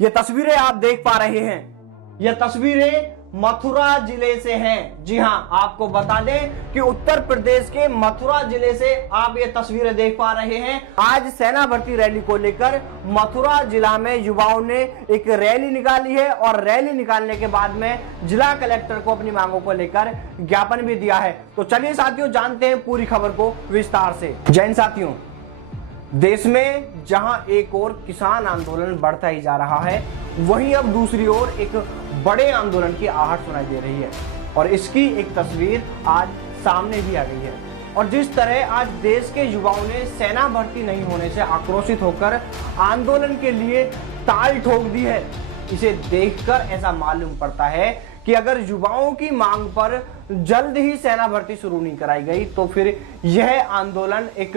ये तस्वीरें आप देख पा रहे हैं, ये तस्वीरें मथुरा जिले से हैं। जी हां, आपको बता दें कि उत्तर प्रदेश के मथुरा जिले से आप ये तस्वीरें देख पा रहे हैं। आज सेना भर्ती रैली को लेकर मथुरा जिला में युवाओं ने एक रैली निकाली है और रैली निकालने के बाद में जिला कलेक्टर को अपनी मांगों को लेकर ज्ञापन भी दिया है। तो चलिए साथियों, जानते हैं पूरी खबर को विस्तार से। जय हिंद साथियों, देश में जहां एक ओर किसान आंदोलन बढ़ता ही जा रहा है, वहीं अब दूसरी ओर एक बड़े आंदोलन की आहट सुनाई दे रही है और इसकी एक तस्वीर आज सामने भी आ गई है। और जिस तरह आज देश के युवाओं ने सेना भर्ती नहीं होने से आक्रोशित होकर आंदोलन के लिए ताल ठोक दी है, इसे देखकर ऐसा मालूम पड़ता है कि अगर युवाओं की मांग पर जल्द ही सेना भर्ती शुरू नहीं कराई गई तो फिर यह आंदोलन एक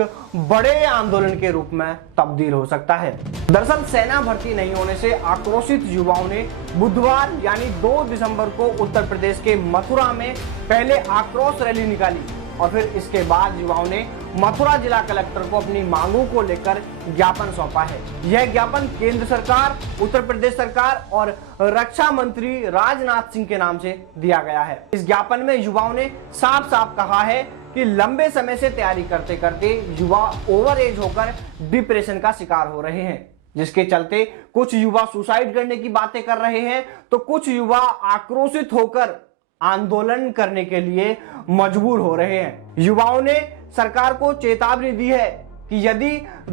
बड़े आंदोलन के रूप में तब्दील हो सकता है। दरअसल सेना भर्ती नहीं होने से आक्रोशित युवाओं ने बुधवार यानी 2 दिसंबर को उत्तर प्रदेश के मथुरा में पहले आक्रोश रैली निकाली और फिर इसके बाद युवाओं ने मथुरा जिला कलेक्टर को अपनी मांगों को लेकर ज्ञापन सौंपा है। यह ज्ञापन केंद्र सरकार, उत्तर प्रदेश सरकार और रक्षा मंत्री राजनाथ सिंह के नाम से दिया गया है। इस ज्ञापन में युवाओं ने साफ साफ कहा है कि लंबे समय से तैयारी करते करते युवा ओवर एज होकर डिप्रेशन का शिकार हो रहे हैं, जिसके चलते कुछ युवा सुसाइड करने की बातें कर रहे हैं तो कुछ युवा आक्रोशित होकर आंदोलन करने के लिए मजबूर हो रहे हैं। युवाओं ने सरकार को चेतावनी दी है कि यदि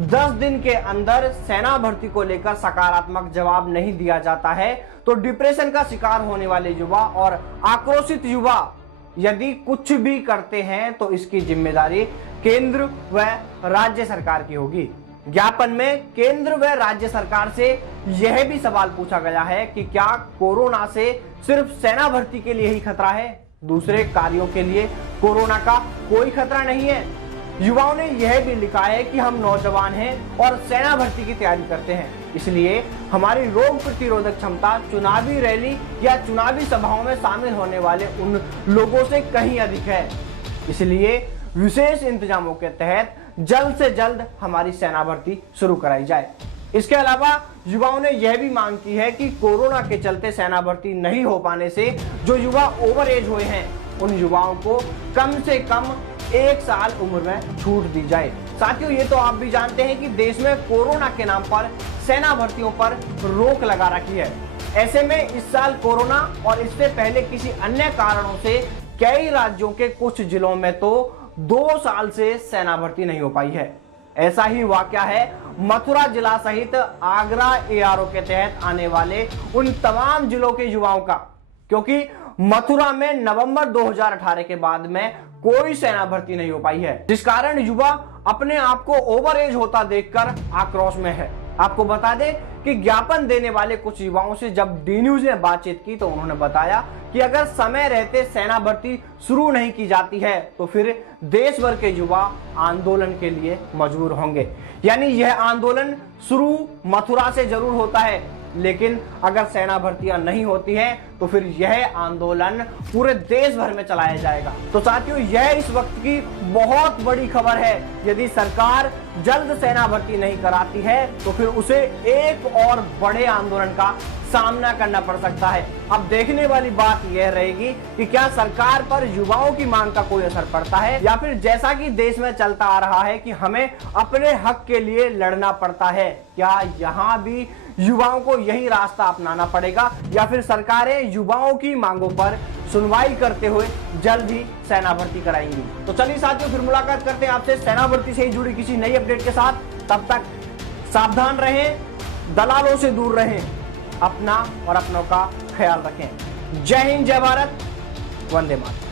10 दिन के अंदर सेना भर्ती को लेकर सकारात्मक जवाब नहीं दिया जाता है तो डिप्रेशन का शिकार होने वाले युवा और आक्रोशित युवा यदि कुछ भी करते हैं तो इसकी जिम्मेदारी केंद्र व राज्य सरकार की होगी। ज्ञापन में केंद्र व राज्य सरकार से यह भी सवाल पूछा गया है कि क्या कोरोना से सिर्फ सेना भर्ती के लिए ही खतरा है, दूसरे कार्यों के लिए कोरोना का कोई खतरा नहीं है। युवाओं ने यह भी लिखा है कि हम नौजवान हैं और सेना भर्ती की तैयारी करते हैं, इसलिए हमारी रोग प्रतिरोधक क्षमता चुनावी रैली या चुनावी सभाओं में शामिल होने वाले उन लोगों से कहीं अधिक है। इसलिए विशेष इंतजामों के तहत जल्द से जल्द हमारी सेना भर्ती शुरू कराई जाए। इसके अलावा युवाओं ने यह भी मांग की है कि कोरोना के चलते सेना भर्ती नहीं हो पाने से जो युवा ओवर एज हुए हैं उन युवाओं को कम से कम 1 साल उम्र में छूट दी जाए। साथियों, ये तो आप भी जानते हैं कि देश में कोरोना के नाम पर सेना भर्तियों पर रोक लगा रखी है। ऐसे में इस साल कोरोना और इससे पहले किसी अन्य कारणों से कई राज्यों के कुछ जिलों में तो 2 साल से सेना भर्ती नहीं हो पाई है। ऐसा ही वाकया है मथुरा जिला सहित आगरा एआरओ के तहत आने वाले उन तमाम जिलों के युवाओं का, क्योंकि मथुरा में नवंबर 2018 के बाद में कोई सेना भर्ती नहीं हो पाई है, जिस कारण युवा अपने आप को ओवर एज होता देखकर आक्रोश में है। आपको बता दें कि ज्ञापन देने वाले कुछ युवाओं से जब डी न्यूज ने बातचीत की तो उन्होंने बताया कि अगर समय रहते सेना भर्ती शुरू नहीं की जाती है तो फिर देश भर के युवा आंदोलन के लिए मजबूर होंगे। यानी यह आंदोलन शुरू मथुरा से जरूर होता है, लेकिन अगर सेना भर्तियां नहीं होती है तो फिर यह आंदोलन पूरे देश भर में चलाया जाएगा। तो साथियों, यह इस वक्त की बहुत बड़ी खबर है। यदि सरकार जल्द सेना भर्ती नहीं कराती है तो फिर उसे एक और बड़े आंदोलन का सामना करना पड़ सकता है। अब देखने वाली बात यह रहेगी कि क्या सरकार पर युवाओं की मांग का कोई असर पड़ता है या फिर जैसा कि देश में चलता आ रहा है कि हमें अपने हक के लिए लड़ना पड़ता है, क्या यहाँ भी युवाओं को यही रास्ता अपनाना पड़ेगा या फिर सरकारें युवाओं की मांगों पर सुनवाई करते हुए जल्द ही सेना भर्ती कराएंगी। तो चलिए साथियों, फिर मुलाकात करते हैं आपसे सेना भर्ती से जुड़ी किसी नई अपडेट के साथ। तब तक सावधान रहें, दलालों से दूर रहें, अपना और अपनों का ख्याल रखें। जय हिंद, जय भारत, वंदे मातरम।